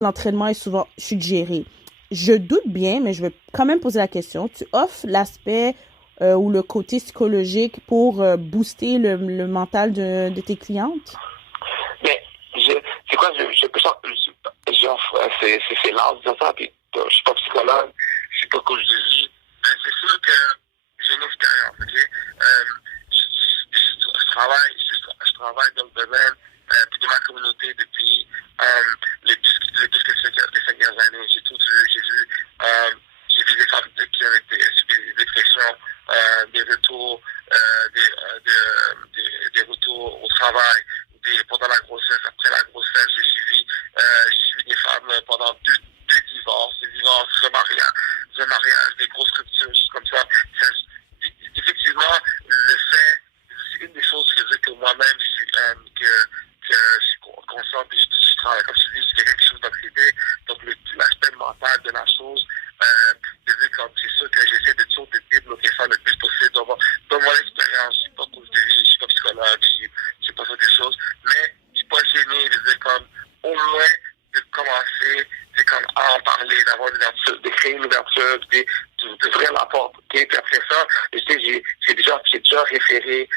l'entraînement est souvent suggéré. Je doute bien, mais je vais quand même poser la question. Tu offres l'aspect ou le côté psychologique pour booster le mental de tes clientes? Mais, c'est quoi, c'est l'art de dire ça, puis je suis pas psychologue, je suis pas coach de vie. C'est sûr que j'ai une expérience, ok? Je travaille dans le domaine puis de ma communauté depuis plus que les 5 dernières années. J'ai tout vu, j'ai vu des femmes qui ont subi des dépressions, des retours, des retours au travail, pendant la grossesse, après la grossesse, j'ai suivi des femmes pendant deux divorces, remariage, des grosses ruptures, choses comme ça. Effectivement, le fait, c'est une des choses que moi-même, que je suis conscient, puis je travaille, comme je dis, c'est quelque chose d'anxiété, donc l'aspect mental de la chose, c'est sûr que j'essaie de toujours débloquer ça le plus possible. Dans mon expérience, je suis pas coach de vie, je suis pas psychologue, je suis pas ça quelque chose, mais je suis pas gêné de dire comme, au moins, de commencer, c'est comme à en parler, d'avoir une ouverture, de créer une ouverture, d'ouvrir la porte, ok? Puis après ça, j'ai déjà référé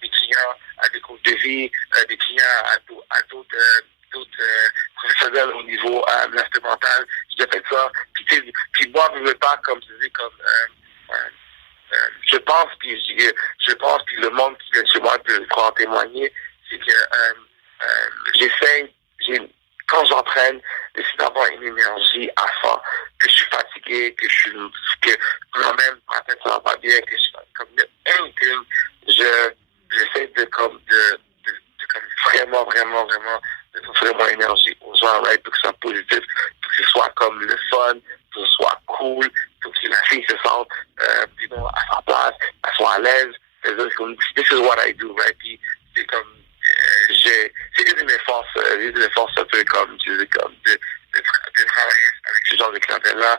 des clients à des coachs de vie, des clients à d'autres professionnels au niveau de l'aspect mental. J'ai déjà fait ça. Puis moi, je veux pas, comme tu dis, comme je pense, puis le monde qui vient chez moi peut en témoigner, c'est que j'essaie, quand j'entraîne, j'essaie d'avoir une énergie à fond, que je suis fatigué, que moi-même, ma tête ça va pas bien, que je suis comme anything, j'essaie de comme vraiment, vraiment, vraiment, de offrir mon énergie aux gens, right, pour que ce soit positif, pour que ce soit comme le fun, pour que ce soit cool, pour que la fille se sente, à sa place, elle soit à l'aise. C'est comme, this is what I do, right, puis c'est comme, c'est une de mes forces un peu comme, de travailler avec ce genre de clientèle-là,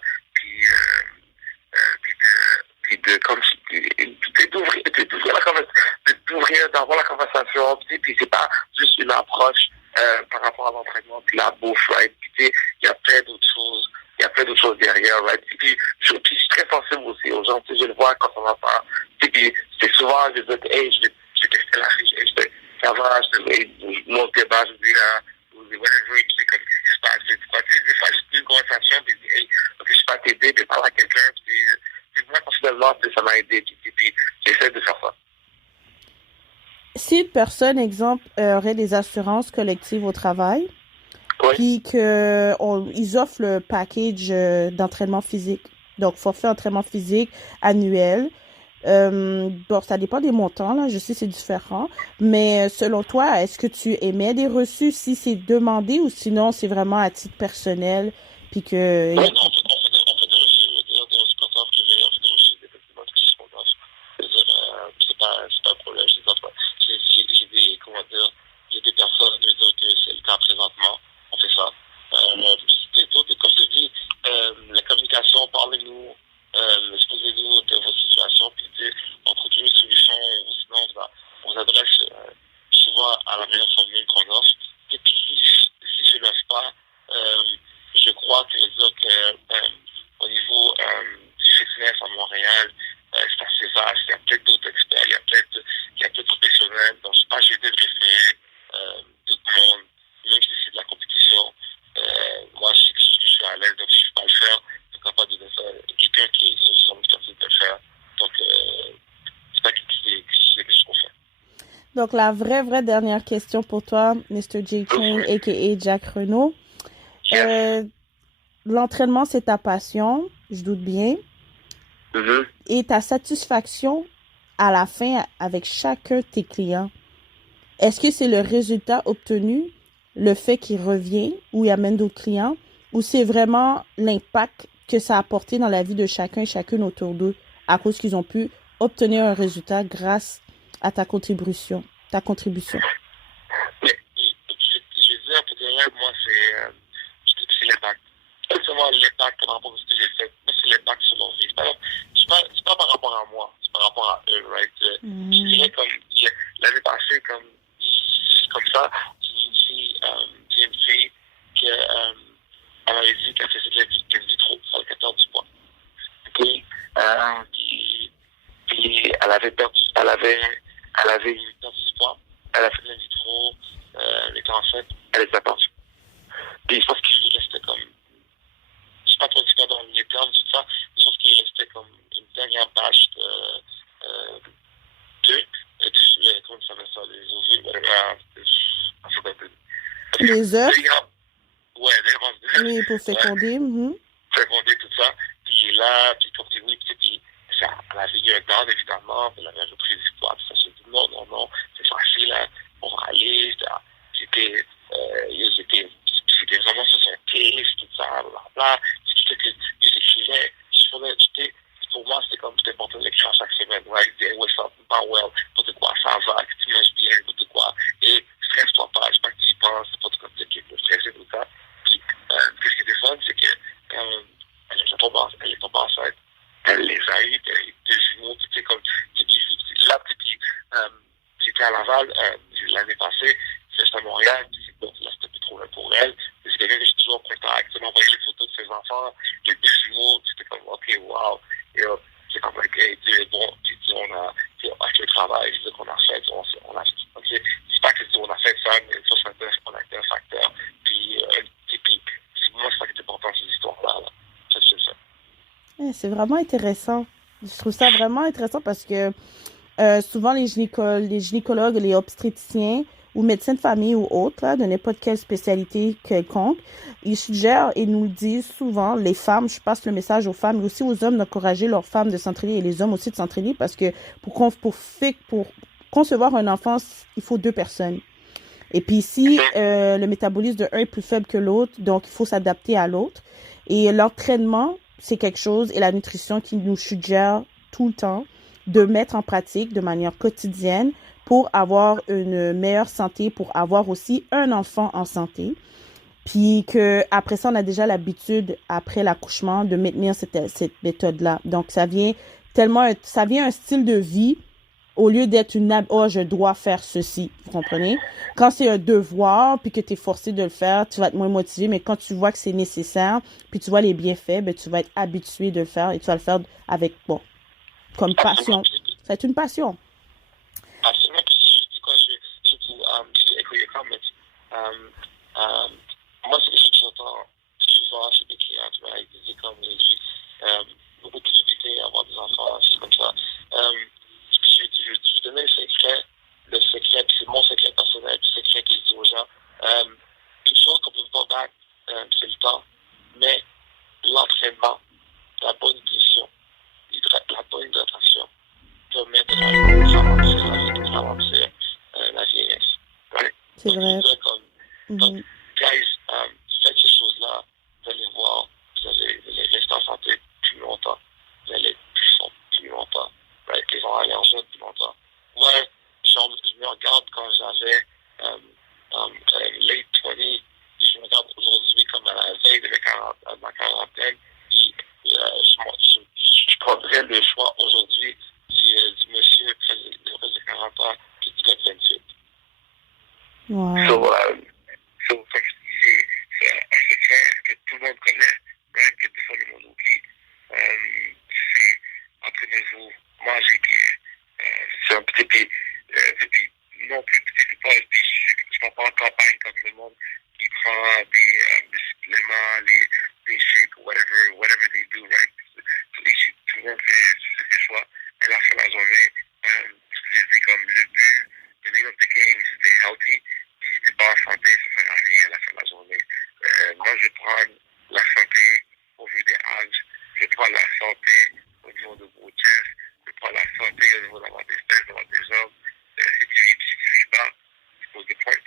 d'avoir la conversation, puis c'est pas juste une approche par rapport à l'entraînement, puis la bouffe, right, puis tu sais, il y a plein d'autres choses. Il y a plein d'autres choses derrière, right? Puis je suis très sensible aussi aux gens, tu sais, je le vois quand ça va pas. Puis c'est souvent, je dis, hey, je vais tester la fiche, hey, ça va, je monte tes bas, je dis, whatever, tu sais, comme, ce qui se passe, c'est quoi, tu sais, des fois, juste une conversation, puis hey, ok, je suis pas t'aider, mais parle à quelqu'un, puis moi, personnellement, ça m'a aidé, puis j'essaie de faire ça. Si une personne, exemple, aurait des assurances collectives au travail, Oui. puis ils offrent le package d'entraînement physique, donc forfait entraînement physique annuel. Bon, ça dépend des montants, là, je sais c'est différent, mais selon toi, est-ce que tu émets des reçus si c'est demandé ou sinon c'est vraiment à titre personnel, puis que... Oui, on fait des reçus, des reçus comptables privés, on fait des reçus effectivement de ce qu'on offre. C'est pas un problème, je dis pas. J'ai des, comment dire, j'ai des personnes, je veux dire que c'est le cas présentement, on fait ça. Comme je te dis, la communication, parlez-nous, exposez-nous de vos situations, puis on trouve une solution, ou sinon on vous adresse souvent à la meilleure formule qu'on offre. Et puis si je ne l'offre pas, je crois que au niveau du fitness à Montréal, c'est assez vaste. Il y a peut-être d'autres experts, il y a peut-être d'autres professionnels. Donc, je ne suis pas gêné de référer tout le monde, même si c'est de la compétition. Moi, c'est quelque chose que je suis à l'aise, donc je ne suis pas le faire. Je suis capable de faire. Quelqu'un qui est sur son expertise de le faire. Donc, c'est pas quelque chose qu'on fait. Donc, la vraie dernière question pour toi, Mr. J. King, a.k.a. Jack Renault. Yes. L'entraînement, c'est ta passion, je doute bien. Mm-hmm. Et ta satisfaction à la fin avec chacun de tes clients. Est-ce que c'est le résultat obtenu, le fait qu'il revient ou il amène d'autres clients, ou c'est vraiment l'impact que ça a apporté dans la vie de chacun et chacune autour d'eux à cause qu'ils ont pu obtenir un résultat grâce à ta contribution? Mais je veux dire, pour derrière, moi, c'est l'impact. Pas seulement l'impact par rapport à ce que j'ai fait, mais c'est l'impact sur leur vie. C'est pas par rapport à moi, c'est par rapport à eux, right? Je dirais comme, l'année passée, comme ça, j'ai une fille qui, Puis elle avait perdu du poids. Elle a fait de la vitro, elle était enceinte, elle les a perdus. Puis je pense qu'il restait comme, je sais pas trop si c'est dans les termes, tout ça, je pense qu'il restait comme une dernière bâche de, comment ça s'appelle ça, les ovules, Les œufs, ouais, des oui, pour féconder. féconder tout ça. Puis là, puis comme tu dis, oui, puis ça, elle avait eu un garde, évidemment, puis elle avait repris du poids. Puis ça se dit, non, c'est facile, hein, on va aller. J'étais vraiment sur son case, tout ça, blablabla. C'est quelqu'un que j'écrivais. Pour moi, c'était important de l'écrire chaque semaine. Ouais, je disais, ouais, ça va pas well, pour de quoi ça va, que tu manges bien, pour de quoi. Et stresse-toi pas, je sais pas que tu y penses, c'est pas de quoi qui est stressé, tout ça. Puis, qu'est-ce qui était fun, c'est que, elle est tombée enceinte. Elle les a eu, des jumeaux, tu sais, comme, là, puis, j'étais à Laval, l'année passée, j'étais à Montréal, puis là, c'était plus trop loin pour elle. C'est quelqu'un que j'ai toujours en contact, tu sais, m'envoyer les photos de ses enfants, les deux jumeaux, c'était comme, ok, wow. Et c'est comme, ok, bon, on a, avec le travail, je dis qu'on a fait, on a fait, ok, je dis pas que on a fait ça, mais ça, on a été un facteur. Puis, moi, c'est ça qui est important, ces histoires-là, là. C'est ça. C'est vraiment intéressant. Je trouve ça vraiment intéressant parce que souvent les gynécologues, les obstétriciens ou médecins de famille ou autres, là, de n'importe quelle spécialité quelconque, ils suggèrent et nous le disent souvent, les femmes, je passe le message aux femmes, mais aussi aux hommes d'encourager leurs femmes de s'entraîner et les hommes aussi de s'entraîner parce que pour concevoir un enfant, il faut deux personnes. Et puis ici, le métabolisme de un est plus faible que l'autre, donc il faut s'adapter à l'autre. Et l'entraînement, c'est quelque chose, et la nutrition qui nous suggère tout le temps de mettre en pratique de manière quotidienne pour avoir une meilleure santé, pour avoir aussi un enfant en santé. Puis que après ça, on a déjà l'habitude, après l'accouchement, de maintenir cette méthode-là. Donc, ça vient un style de vie au lieu d'être oh, je dois faire ceci, vous comprenez? Quand c'est un devoir, puis que tu es forcé de le faire, tu vas être moins motivé, mais quand tu vois que c'est nécessaire, puis tu vois les bienfaits, ben, tu vas être habitué de le faire et tu vas le faire avec, bon, comme passion. Ça va être une passion. Absolument, puis c'est quoi, just to echo your comments, moi, c'est des choses que j'entends souvent chez mes clients, tu vois, ils disent comme beaucoup de difficultés à avoir des enfants, choses comme ça. Je vais donner le secret, puis c'est mon secret personnel, puis le secret que je dis aux gens. Une chose qu'on peut pas battre, c'est le temps, mais l'entraînement, la bonne nutrition, la bonne hydratation permet de ralentir la vieillesse. Right? C'est vrai. Donc, guys, faites ces choses-là, vous allez voir, vous allez rester en santé plus longtemps, vous allez être plus fort plus longtemps. Right? Les gens allaient en jeune plus longtemps. Moi, je me regarde quand j'avais late 20, je me regarde aujourd'hui comme à la veille de ma quarantaine, puis je prendrais le choix aujourd'hui du monsieur de 40 ans qui dit 28. Wow. So, c'est un secret que tout le monde connaît, right? Que des fois le monde oublie. C'est entraînez-vous, mangez bien. C'est un petit peu, non plus petit peu pas, puis je m'en pas en campagne quand le monde qui prend des suppléments, des shakes, whatever they do, right? Tout le monde fait ses choix. À la fin de la journée, je dis comme le but, the name of the game is stay healthy. Et si t'es pas en santé, ça ne sert à rien à la fin de la journée. Moi, je prends la santé au niveau des âges, je prends la santé au niveau de vos chest, je prends la santé au niveau d'avoir des fesses, d'avoir des jambes. Si tu vis pas, c'est pour des points.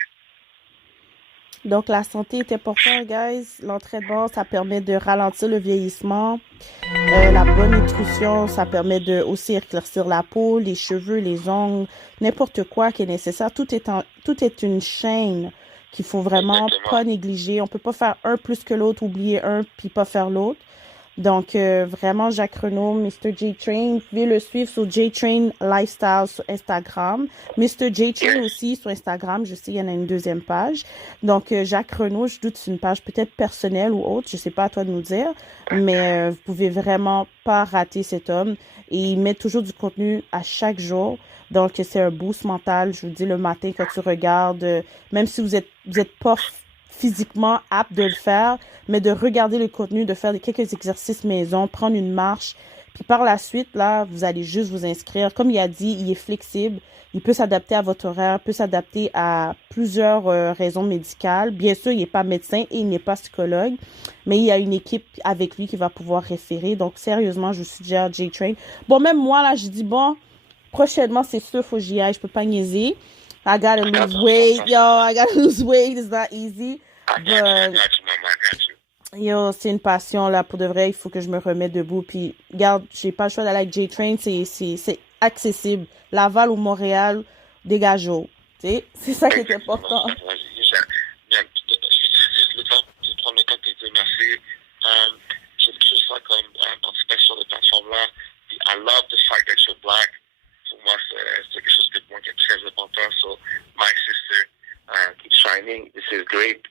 Donc, la santé est importante, guys. L'entraînement, ça permet de ralentir le vieillissement. La bonne nutrition, ça permet de aussi éclaircir la peau, les cheveux, les ongles, n'importe quoi qui est nécessaire. Tout est une chaîne qu'il faut vraiment pas négliger. On peut pas faire un plus que l'autre, oublier un puis pas faire l'autre. Donc, vraiment, Jacques Renaud, Mr. J-Train. Vous pouvez le suivre sur J-Train Lifestyle sur Instagram. Mr. J-Train aussi sur Instagram. Je sais, il y en a une deuxième page. Donc, Jacques Renaud, je doute, c'est une page peut-être personnelle ou autre. Je sais pas, à toi de nous dire. Mais vous pouvez vraiment pas rater cet homme. Et il met toujours du contenu à chaque jour. Donc, c'est un boost mental. Je vous dis, le matin, quand tu regardes, même si vous êtes pas physiquement apte de le faire, mais de regarder le contenu, de faire quelques exercices maison, prendre une marche, puis par la suite, là, vous allez juste vous inscrire. Comme il a dit, il est flexible, il peut s'adapter à votre horaire, peut s'adapter à plusieurs raisons médicales. Bien sûr, il n'est pas médecin et il n'est pas psychologue, mais il y a une équipe avec lui qui va pouvoir référer. Donc, sérieusement, je suggère J-Train. Bon, même moi, là, je dis, bon, prochainement, c'est sûr, faut que j'y aille, je peux pas niaiser. I gotta lose weight, yo, I gotta lose weight, it's not easy. Yo, c'est une passion, là, pour de vrai, il faut que je me remette debout, puis, regarde, j'ai pas le choix d'aller avec J-Train, c'est accessible. Laval ou Montréal, dégageons. Tu sais, c'est ça qui est important. Le temps de prendre le temps de te dire merci. J'ai toujours ça comme participation de cette plateforme-là. I love the fact that you're black. Pour moi, c'est quelque chose de moi qui est très important. So, my sister, keep shining. This is great.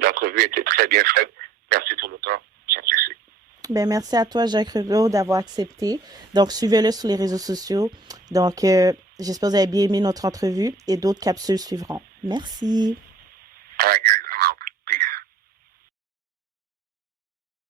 L'entrevue était très bien faite. Merci pour le temps. J'apprécie. Ben, merci à toi, Jacques Renaud, d'avoir accepté. Donc, suivez-le sur les réseaux sociaux. Donc, j'espère que vous avez bien aimé notre entrevue et d'autres capsules suivront. Merci. All right, guys.